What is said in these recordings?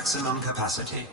maximum capacity.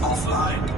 offline.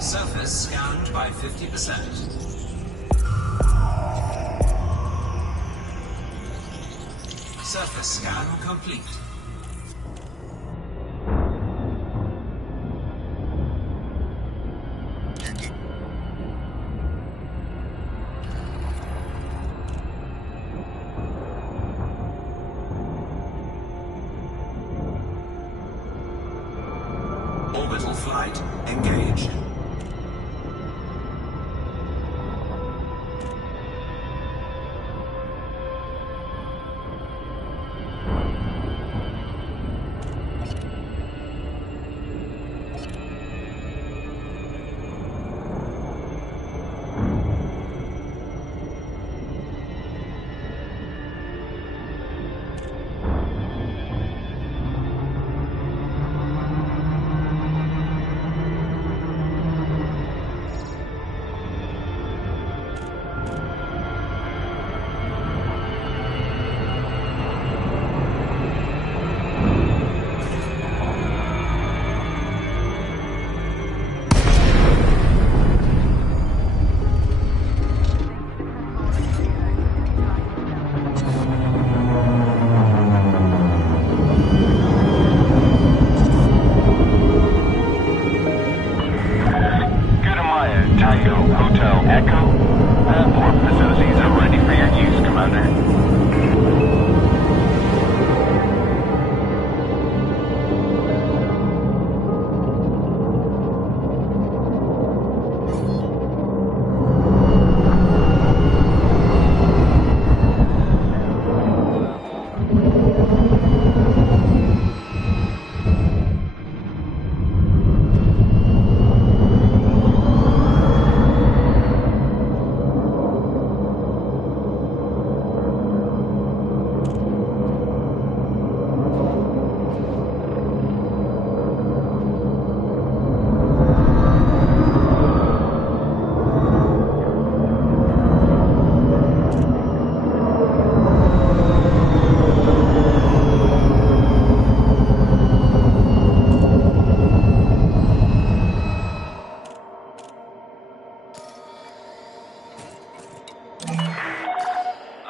Surface scanned by 50%. Surface scan complete. Orbital flight engaged.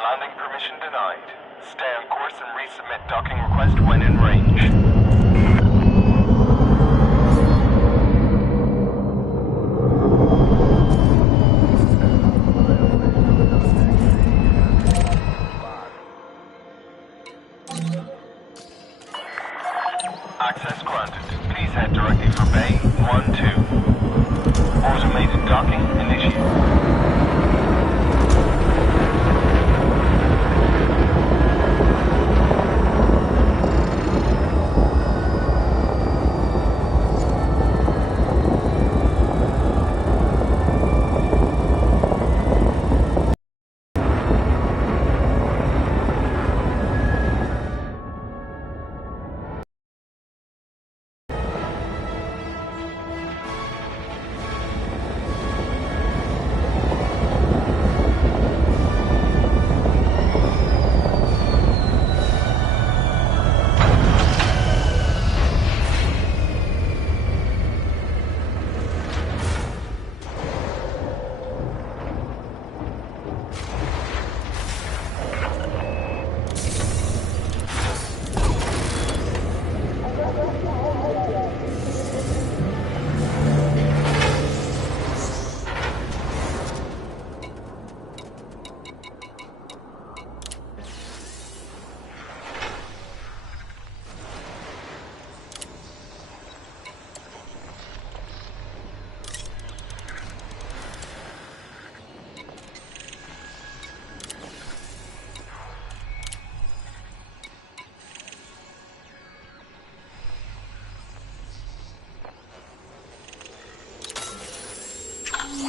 Landing permission denied. Stay on course and resubmit docking request when in range. Access granted. Please head directly for Bay 1-2. Automated docking initiated.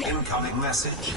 Incoming message.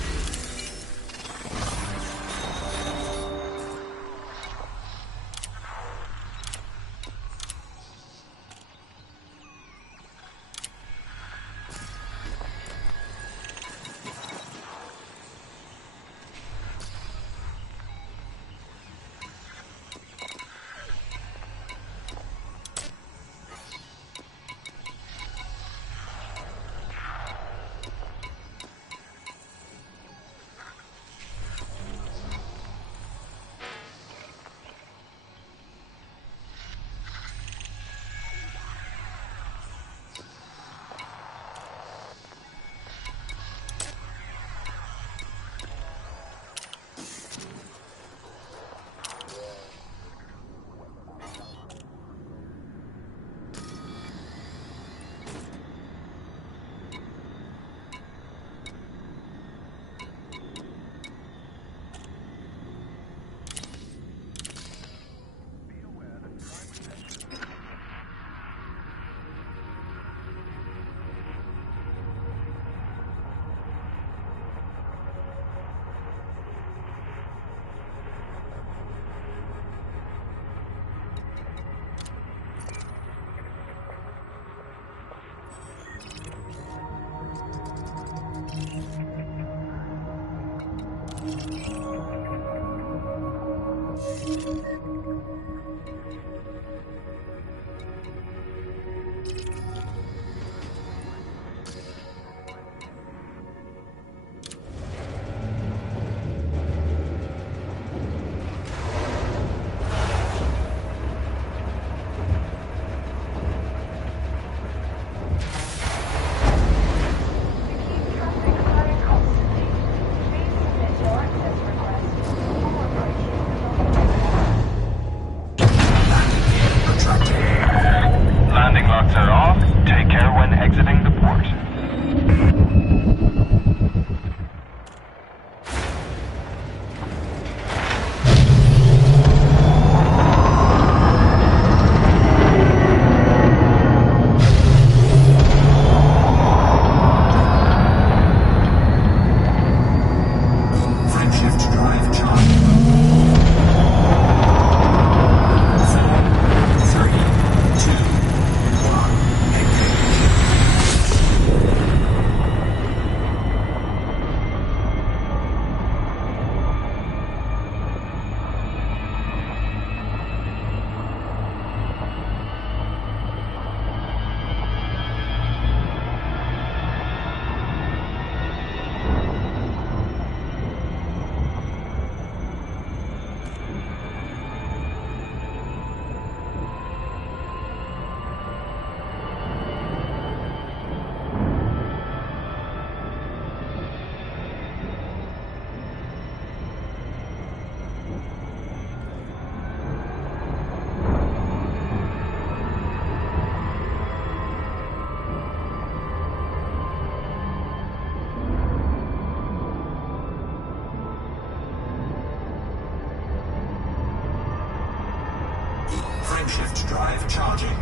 Frameshift drive charging.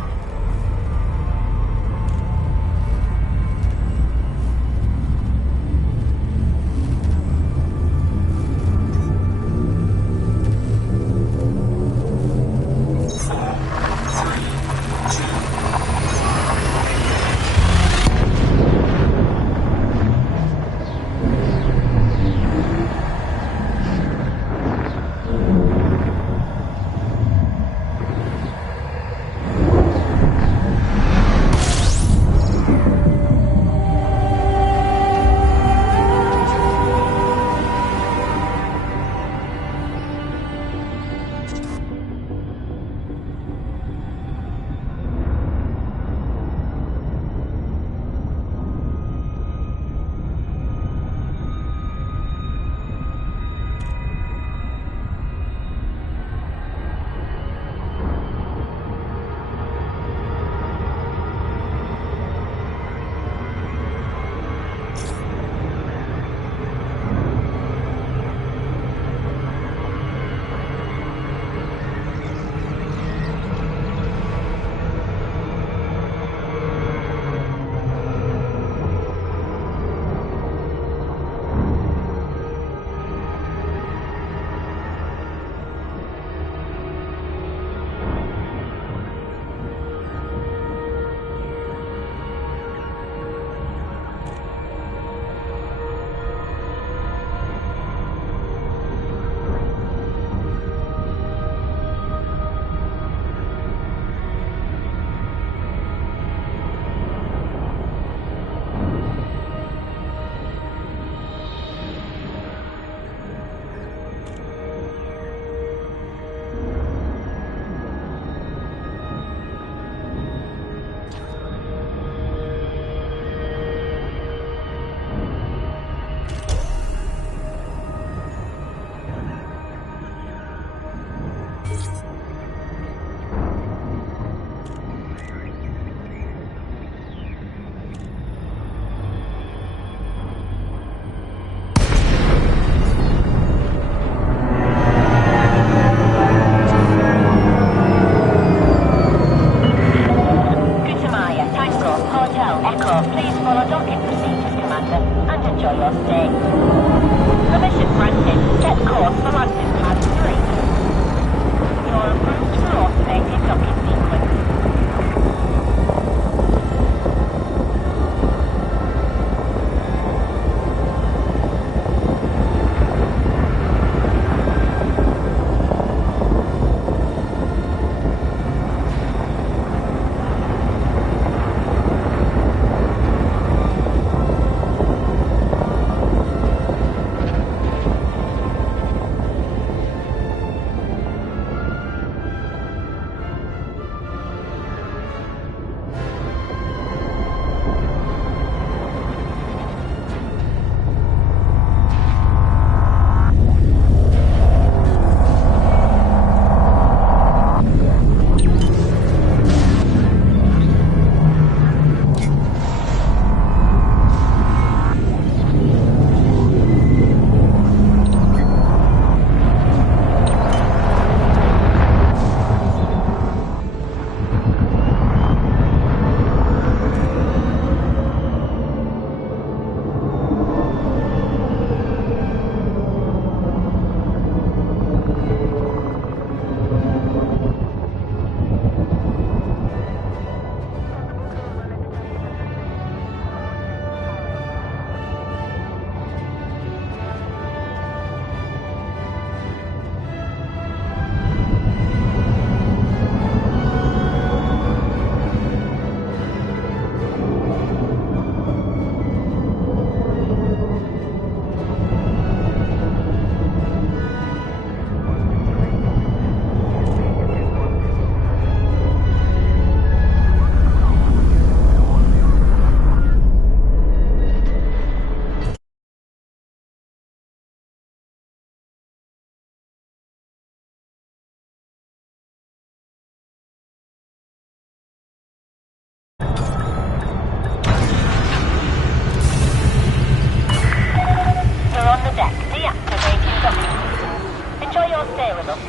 Enjoy your stay with us.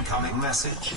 Incoming message.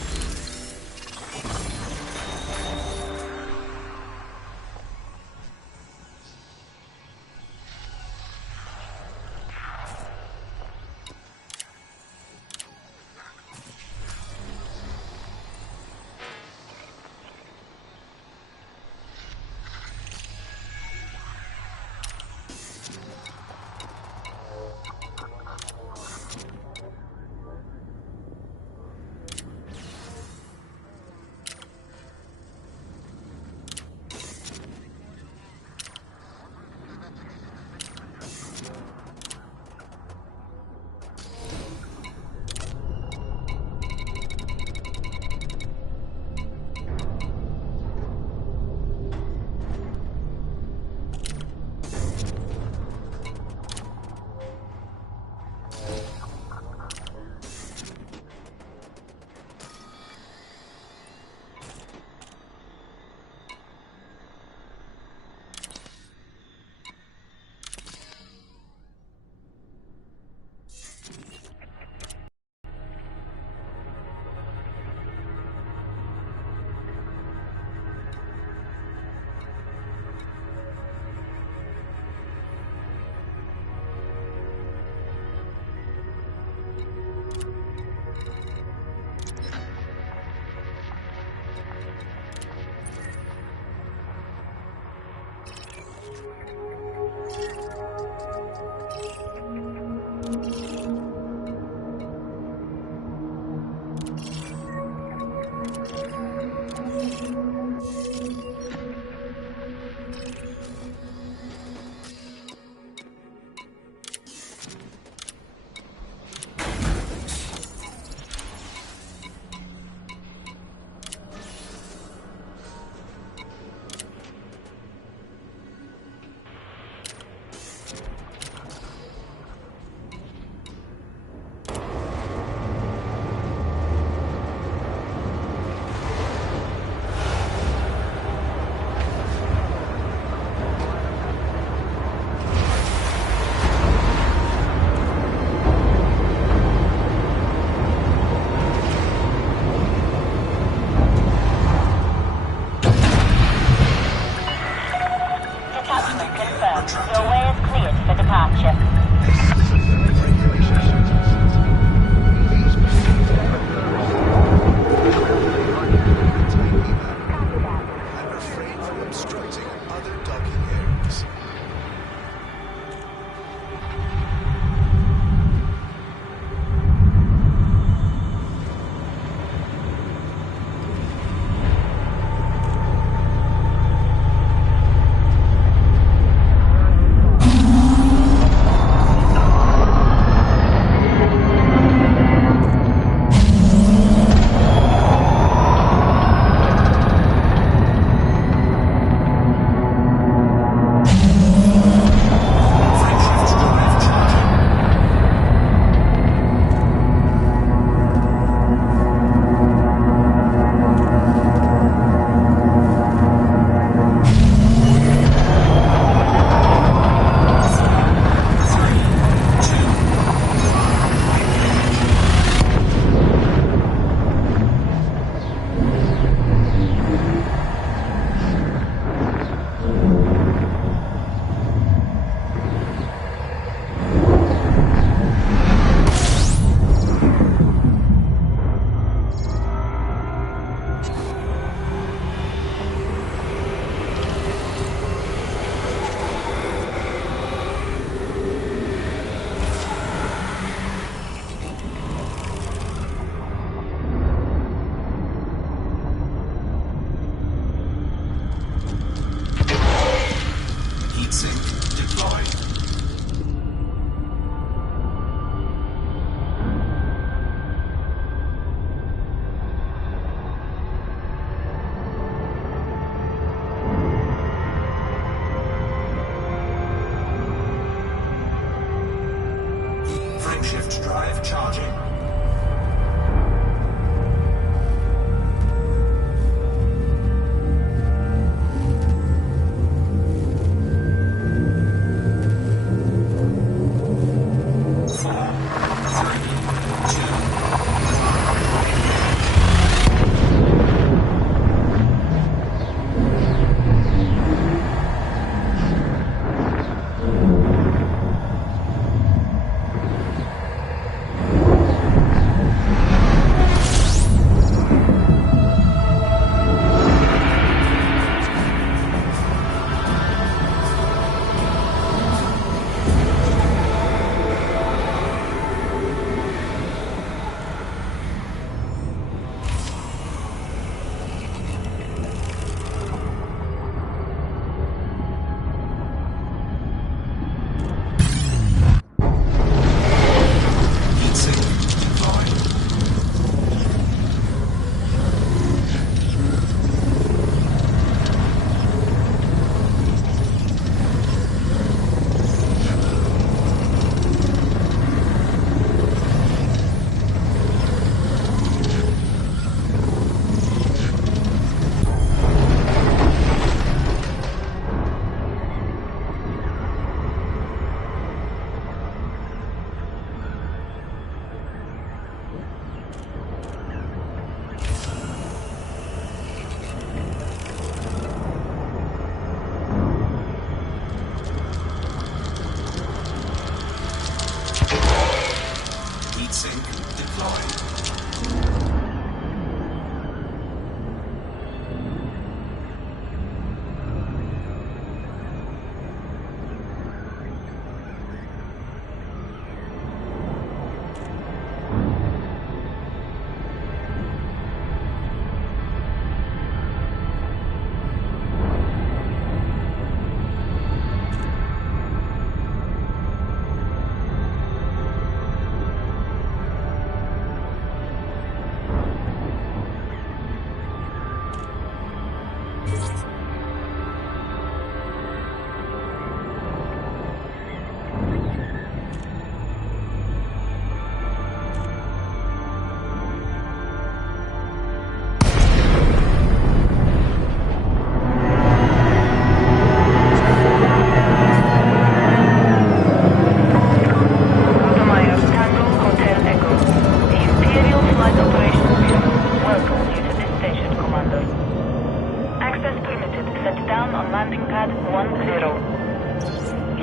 landing pad 10.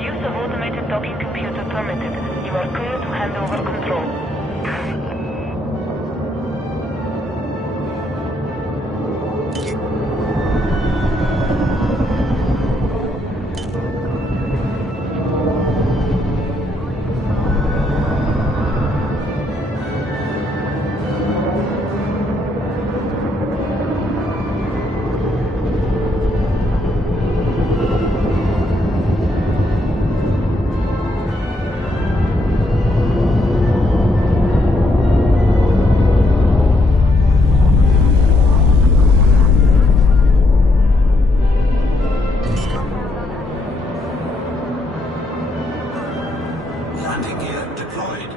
Use of automated docking computer permitted. You are clear to hand over control. Landing gear deployed.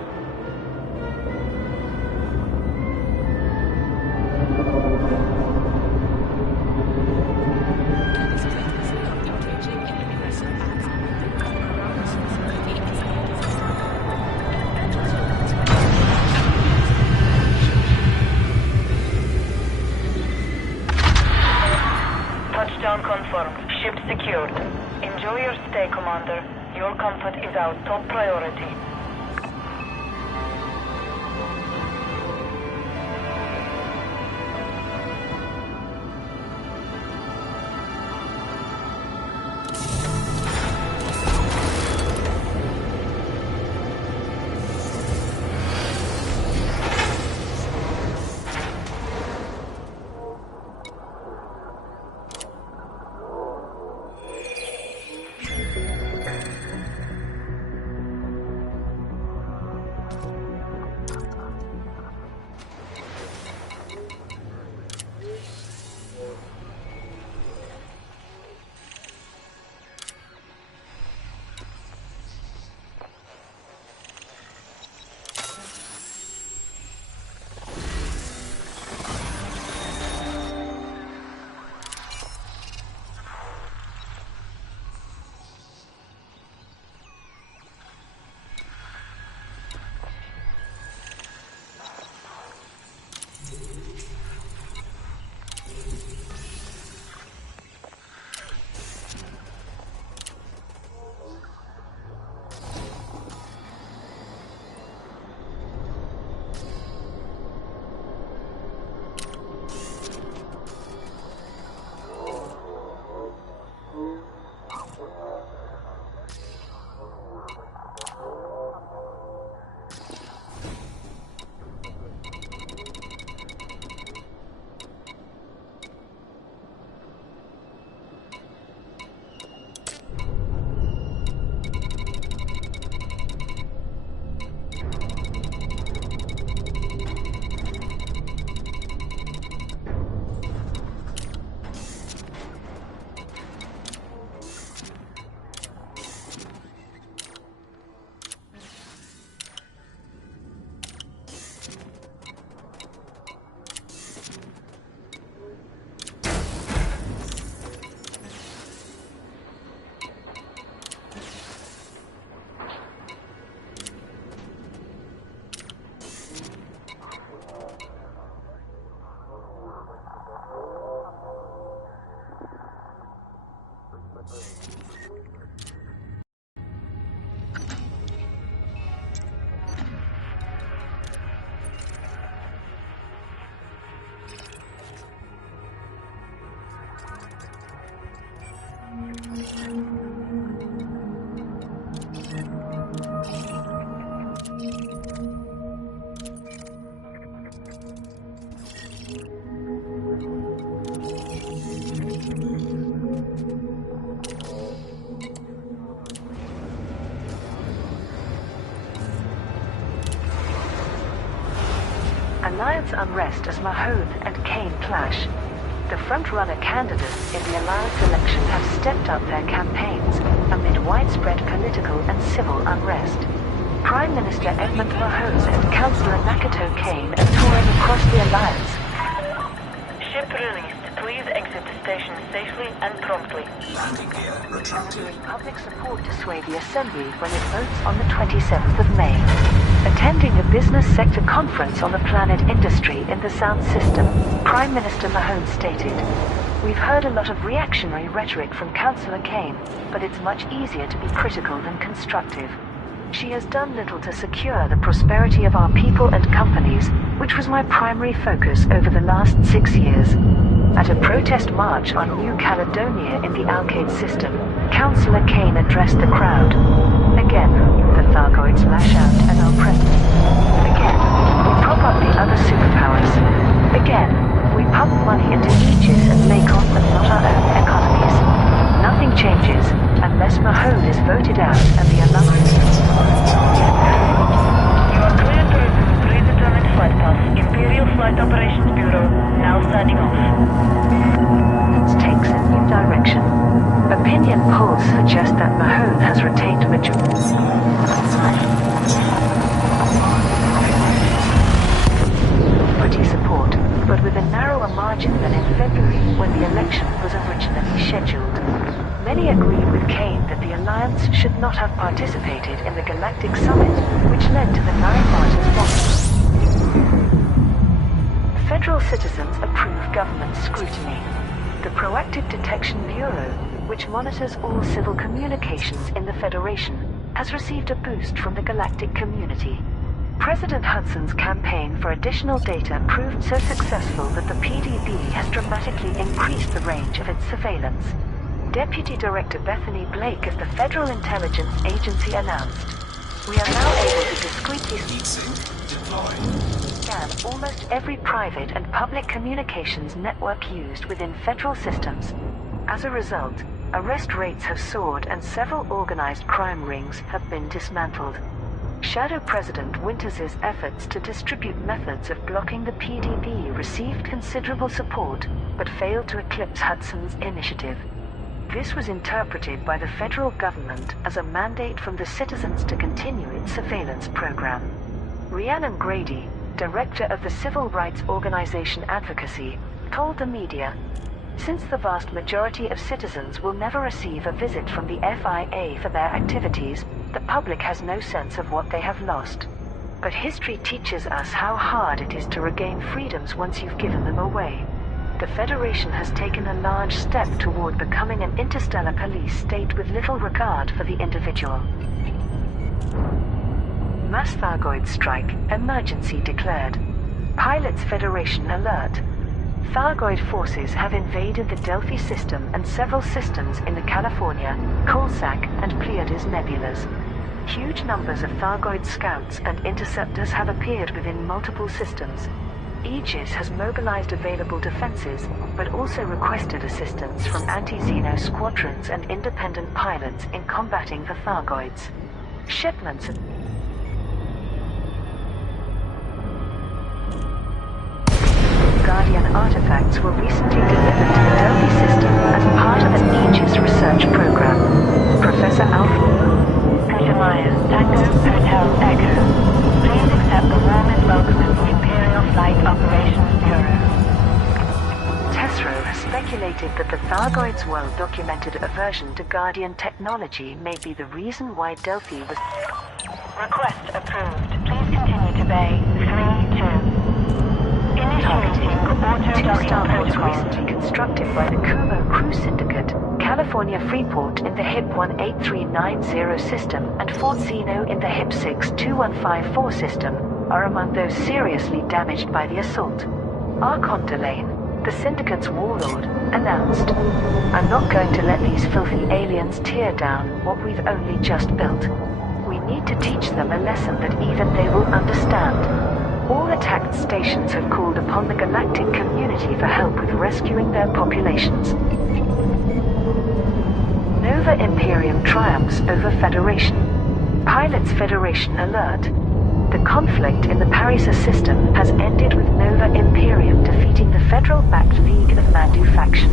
Touchdown confirmed. Ship secured. Enjoy your stay, Commander. Your comfort is our top priority. Alliance unrest as Mahone and Kane clash. The front-runner candidates in the Alliance election have stepped up their campaigns amid widespread political and civil unrest. Prime Minister Edmund Mahone and Councillor Nakato Kane are touring across the Alliance. Ship released. Please exit the station safely and promptly. Landing gear retracted. Public support to sway the Assembly when it votes on the 27th of May. Attending a business sector conference on the planet industry in the Sound System, Prime Minister Mahone stated, We've heard a lot of reactionary rhetoric from Councillor Kane, but it's much easier to be critical than constructive. She has done little to secure the prosperity of our people and companies, which was my primary focus over the last 6 years. At a protest march on New Caledonia in the Alcade system, Councillor Kane addressed the crowd. Again, the Thargoids lash out at our president. Again, we prop up the other superpowers. Again, we pump money into Aegis and Lakon but not our own economies. Nothing changes unless Mahone is voted out and the alliance... You are cleared to resume predetermined flight path. Imperial Flight Operations Bureau, now signing off. Takes a new direction. Opinion polls suggest that Mahone has retained majority support, but with a narrower margin than in February when the election was originally scheduled. Many agreed with Kane that the Alliance should not have participated in the Galactic Summit, which led to the 9 martyrs' loss. Federal citizens approve government scrutiny. The Proactive Detection Bureau, which monitors all civil communications in the Federation, has received a boost from the galactic community. President Hudson's campaign for additional data proved so successful that the PDB has dramatically increased the range of its surveillance. Deputy Director Bethany Blake of the Federal Intelligence Agency announced, "We are now able to discreetly scan almost every private and public communications network used within federal systems. As a result, arrest rates have soared and several organized crime rings have been dismantled." Shadow President Winters' efforts to distribute methods of blocking the PDB received considerable support, but failed to eclipse Hudson's initiative. This was interpreted by the federal government as a mandate from the citizens to continue its surveillance program. Rhiannon Grady, director of the civil rights organization Advocacy, told the media, "Since the vast majority of citizens will never receive a visit from the FIA for their activities, the public has no sense of what they have lost. But history teaches us how hard it is to regain freedoms once you've given them away. The Federation has taken a large step toward becoming an interstellar police state with little regard for the individual." Mass Thargoid strike, emergency declared. Pilots Federation alert. Thargoid forces have invaded the Delphi system and several systems in the California, Coalsack, and Pleiades nebulas. Huge numbers of Thargoid scouts and interceptors have appeared within multiple systems. Aegis has mobilized available defenses, but also requested assistance from anti-Xeno squadrons and independent pilots in combating the Thargoids. Shipments of Guardian artifacts were recently delivered to the Delphi system as part of an Aegis research program. Professor Alpha Maya, Tango, Hotel, Echo. Please accept the warmest welcome of the Imperial Flight Operations Bureau. Tesro has speculated that the Thargoid's well-documented aversion to Guardian technology may be the reason why Delphi was... Request approved. Please continue to Bay 3-2. Initiating auto-docking starports protocol. recently constructed by the Kumo Crew Syndicate, California Freeport in the HIP 18390 system and Fort Zeno in the HIP 62154 system, are among those seriously damaged by the assault. Archon Delane, the Syndicate's warlord, announced, "I'm not going to let these filthy aliens tear down what we've only just built. We need to teach them a lesson that even they will understand. All attacked stations have called upon the galactic community for help with rescuing their populations." Nova Imperium triumphs over Federation. Pilots Federation alert. The conflict in the Parisa system has ended with Nova Imperium defeating the federal-backed League of Mandu faction.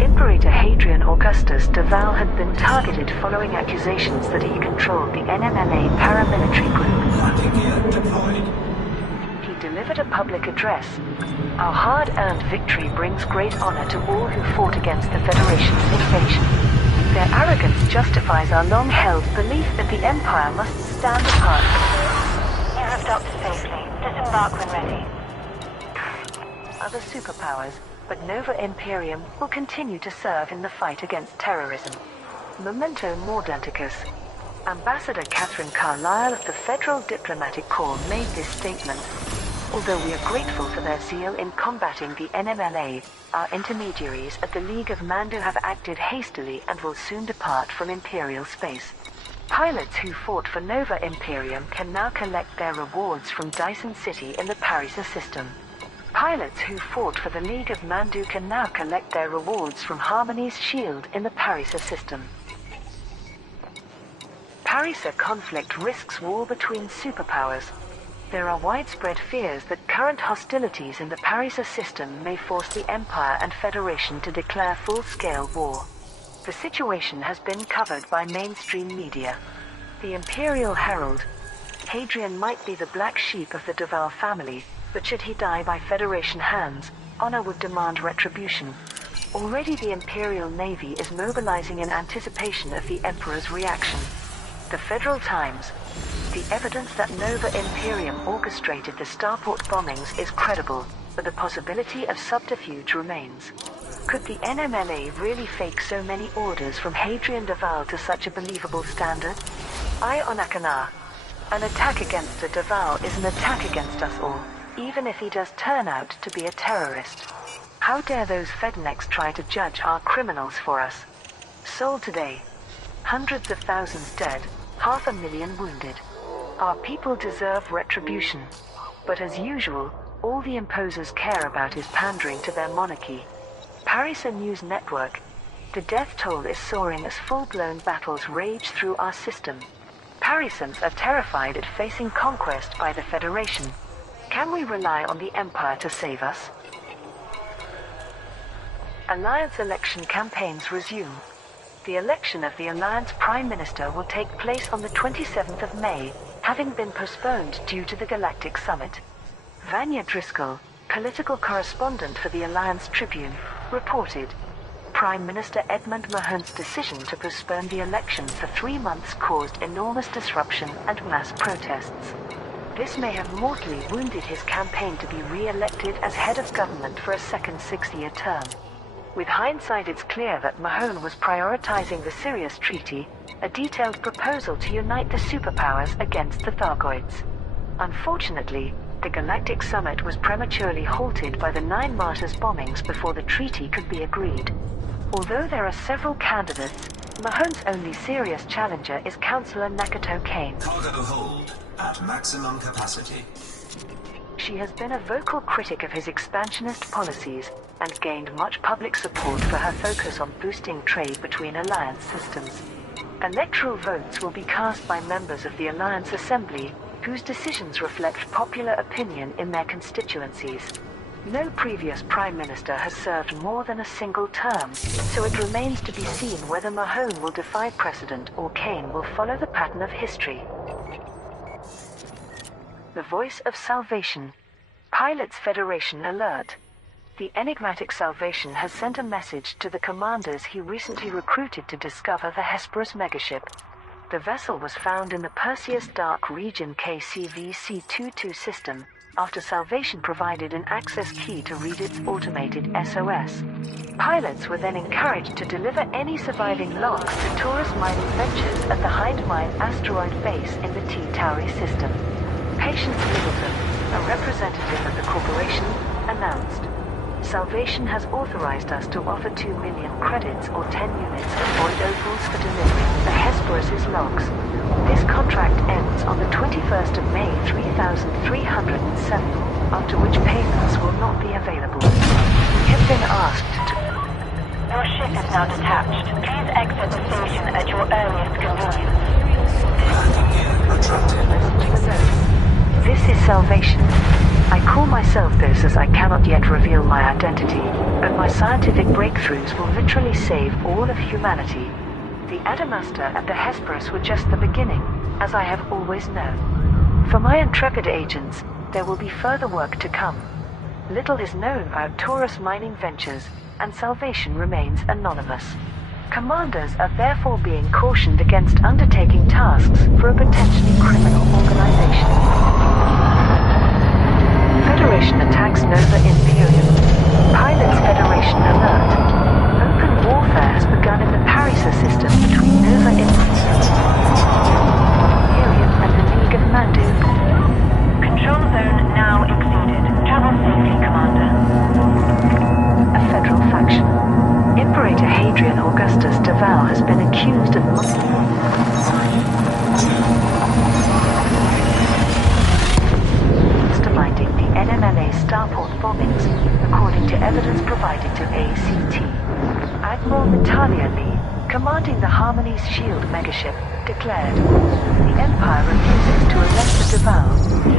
Imperator Hadrian Augustus de Val had been targeted following accusations that he controlled the NMLA paramilitary group. Landing gear deployed. He delivered a public address. "Our hard-earned victory brings great honor to all who fought against the Federation's invasion. Their arrogance justifies our long-held belief that the Empire must stand apart." You have docked safely. Disembark when ready. Other superpowers, but Nova Imperium will continue to serve in the fight against terrorism. Memento Mordanticus. Ambassador Catherine Carlyle of the Federal Diplomatic Corps made this statement. Although we are grateful for their zeal in combating the NMLA, our intermediaries at the League of Mandu have acted hastily and will soon depart from Imperial space. Pilots who fought for Nova Imperium can now collect their rewards from Dyson City in the Parisa system. Pilots who fought for the League of Mandu can now collect their rewards from Harmony's Shield in the Parisa system. Parisa conflict risks war between superpowers. There are widespread fears that current hostilities in the Parisa system may force the Empire and Federation to declare full-scale war. The situation has been covered by mainstream media. The Imperial Herald. Hadrian might be the black sheep of the Duval family, but should he die by Federation hands, honor would demand retribution. Already the Imperial Navy is mobilizing in anticipation of the Emperor's reaction. The Federal Times. The evidence that Nova Imperium orchestrated the starport bombings is credible, but the possibility of subterfuge remains. Could the NMLA really fake so many orders from Hadrian Duval to such a believable standard? I on Akanar. An attack against a Duval is an attack against us all, even if he does turn out to be a terrorist. How dare those Fednecs try to judge our criminals for us? Seoul today. Hundreds of thousands dead, 500,000 wounded. Our people deserve retribution. But as usual, all the imposers care about is pandering to their monarchy. Parisa News Network. The death toll is soaring as full-blown battles rage through our system. Parisans are terrified at facing conquest by the Federation. Can we rely on the Empire to save us? Alliance election campaigns resume. The election of the Alliance Prime Minister will take place on the 27th of May, having been postponed due to the Galactic Summit. Vanya Driscoll, political correspondent for the Alliance Tribune, reported. Prime Minister Edmund Mahon's decision to postpone the election for 3 months caused enormous disruption and mass protests. This may have mortally wounded his campaign to be re-elected as head of government for a second 6-year term. With hindsight, it's clear that Mahon was prioritizing the Sirius Treaty, a detailed proposal to unite the superpowers against the Thargoids. Unfortunately, the Galactic Summit was prematurely halted by the 9 Martyrs bombings before the treaty could be agreed. Although there are several candidates, Mahon's only serious challenger is Councillor Nakato Kane. Cargo hold at maximum capacity. She has been a vocal critic of his expansionist policies and gained much public support for her focus on boosting trade between Alliance systems. Electoral votes will be cast by members of the Alliance Assembly, whose decisions reflect popular opinion in their constituencies. No previous Prime Minister has served more than a single term, so it remains to be seen whether Mahon will defy precedent or Kane will follow the pattern of history. The Voice of Salvation. Pilots Federation alert. The enigmatic Salvation has sent a message to the commanders he recently recruited to discover the Hesperus megaship. The vessel was found in the Perseus Dark Region KCV-C22 system, after Salvation provided an access key to read its automated SOS. Pilots were then encouraged to deliver any surviving logs to Taurus Mining Ventures at the Hindmine asteroid base in the T-Tauri system. Patience Middleton, a representative of the corporation, announced, Salvation has authorized us to offer 2 million credits or 10 units of void opals for delivering the Hesperus's logs. This contract ends on the 21st of May 3307, after which payments will not be available. We have been asked to... Your ship is now detached. Please exit the station at your earliest convenience. Landing gear retracted. This is Salvation. I call myself this as I cannot yet reveal my identity, but my scientific breakthroughs will literally save all of humanity. The Adamastor and the Hesperus were just the beginning, as I have always known. For my intrepid agents, there will be further work to come. Little is known about Taurus Mining Ventures, and Salvation remains anonymous. Commanders are therefore being cautioned against undertaking tasks for a potentially criminal organization. Federation attacks Nova Imperium. Pilots Federation alert. Open warfare has begun in the Parisa system between Nova Imperium and the League of Mandu. Control zone now exceeded. Travel safely, Commander. A federal faction. Imperator Hadrian Augustus Deval has been accused of masterminding the NMLA starport bombings, according to evidence provided to ACT. Admiral Natalia Lee, commanding the Harmony's Shield megaship, declared, "The Empire refuses to arrest the Deval,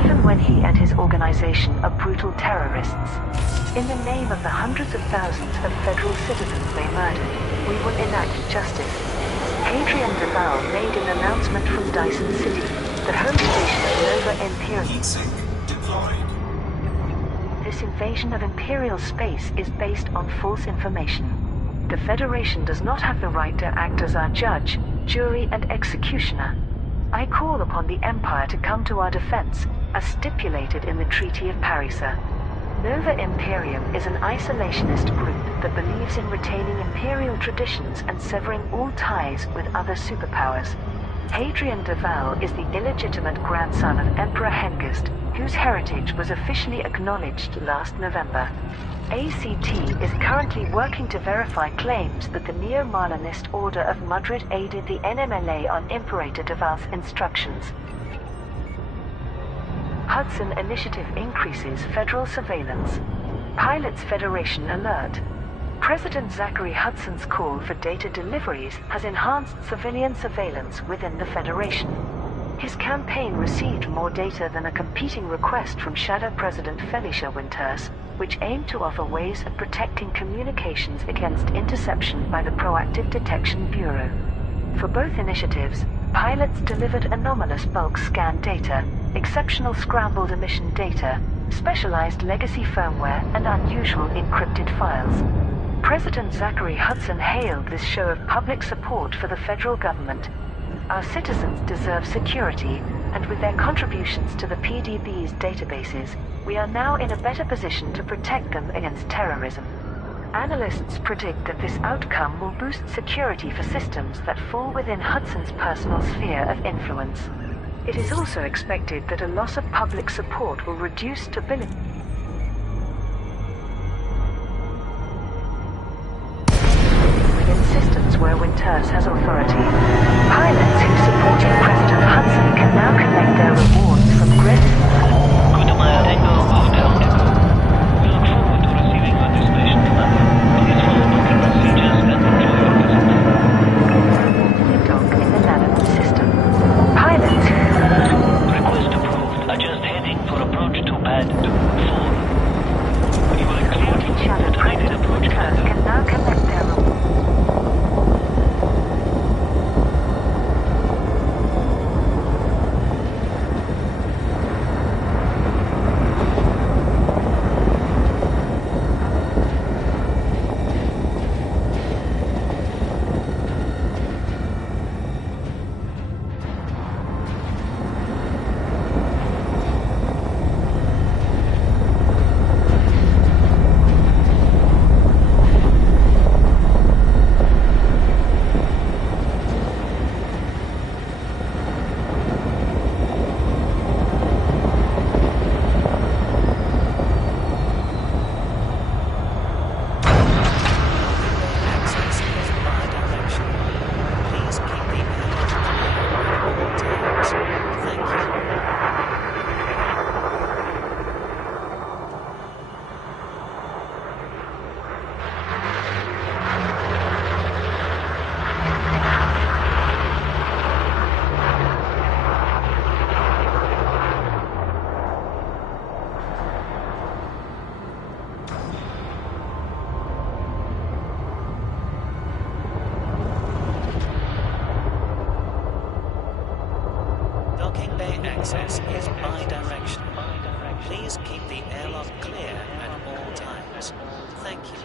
even when he and his organization are brutal terrorists. In the name of the hundreds of thousands of federal citizens they murdered, we will enact justice." Hadrian Deval made an announcement from Dyson City, the home station of Nova Imperium. Heat sink deployed. This invasion of Imperial space is based on false information. The Federation does not have the right to act as our judge, jury, and executioner. I call upon the Empire to come to our defense, as stipulated in the Treaty of Parisa. Nova Imperium is an isolationist group that believes in retaining imperial traditions and severing all ties with other superpowers. Hadrian Deval is the illegitimate grandson of Emperor Hengist, whose heritage was officially acknowledged last November. ACT is currently working to verify claims that the Neo-Marlinist Order of Madrid aided the NMLA on Imperator Deval's instructions. Hudson Initiative increases federal surveillance. Pilots Federation alert. President Zachary Hudson's call for data deliveries has enhanced civilian surveillance within the Federation. His campaign received more data than a competing request from Shadow President Felicia Winters, which aimed to offer ways of protecting communications against interception by the Proactive Detection Bureau. For both initiatives, pilots delivered anomalous bulk scan data, exceptional scrambled emission data, specialized legacy firmware, and unusual encrypted files. President Zachary Hudson hailed this show of public support for the federal government. Our citizens deserve security, and with their contributions to the PDB's databases, we are now in a better position to protect them against terrorism. Analysts predict that this outcome will boost security for systems that fall within Hudson's personal sphere of influence. It is also expected that a loss of public support will reduce stability within systems where Winters has authority. Pilots who supported President Hudson can now collect their rewards from Grid. Goodmire Tango Hotel Echo. We look forward to receiving your station commander. Please follow booking procedures and enjoy your visit. Dock in the Lanham system. Pilots who... Request approved. Adjust heading for approach to pad 4. You are cleared for Shadow automated President approach Winters pad. can now collect their rewards. Docking bay access is bi-directional. Please keep the airlock clear at all times. Thank you.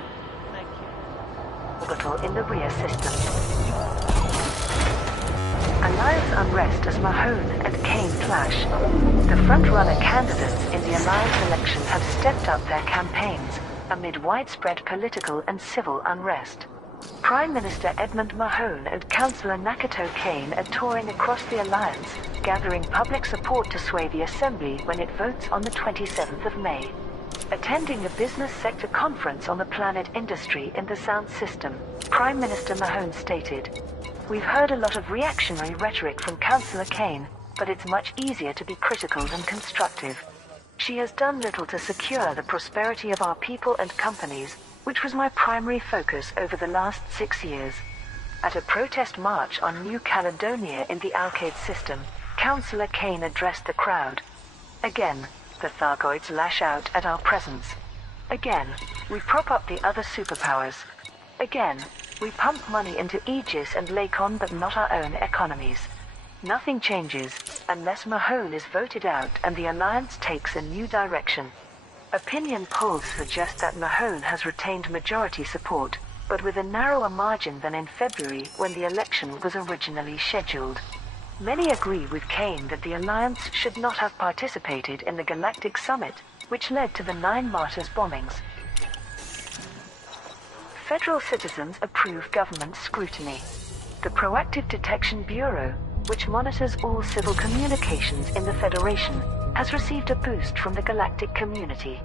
Orbital in the rear system. Alliance unrest as Mahone and Kane clash. The front-runner candidates in the Alliance election have stepped up their campaigns, amid widespread political and civil unrest. Prime Minister Edmund Mahone and Councillor Nakato Kane are touring across the alliance, gathering public support to sway the Assembly when it votes on the 27th of May. Attending the business sector conference on the planet industry in the sound system, Prime Minister Mahone stated, "We've heard a lot of reactionary rhetoric from Councillor Kane, but it's much easier to be critical than constructive. She has done little to secure the prosperity of our people and companies, which was my primary focus over the last 6 years." At a protest march on New Caledonia in the Alcade system, Councillor Kane addressed the crowd. "Again, the Thargoids lash out at our presence. Again, we prop up the other superpowers. Again, we pump money into Aegis and Lakon but not our own economies. Nothing changes unless Mahone is voted out and the alliance takes a new direction." Opinion polls suggest that Mahone has retained majority support, but with a narrower margin than in February when the election was originally scheduled. Many agree with Kane that the alliance should not have participated in the Galactic Summit, which led to the 9 Martyrs bombings. Federal citizens approve government scrutiny. The Proactive Detection Bureau, which monitors all civil communications in the Federation, has received a boost from the galactic community.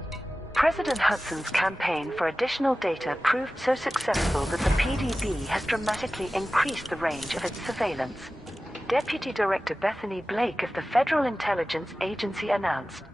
President Hudson's campaign for additional data proved so successful that the PDB has dramatically increased the range of its surveillance. Deputy Director Bethany Blake of the Federal Intelligence Agency announced,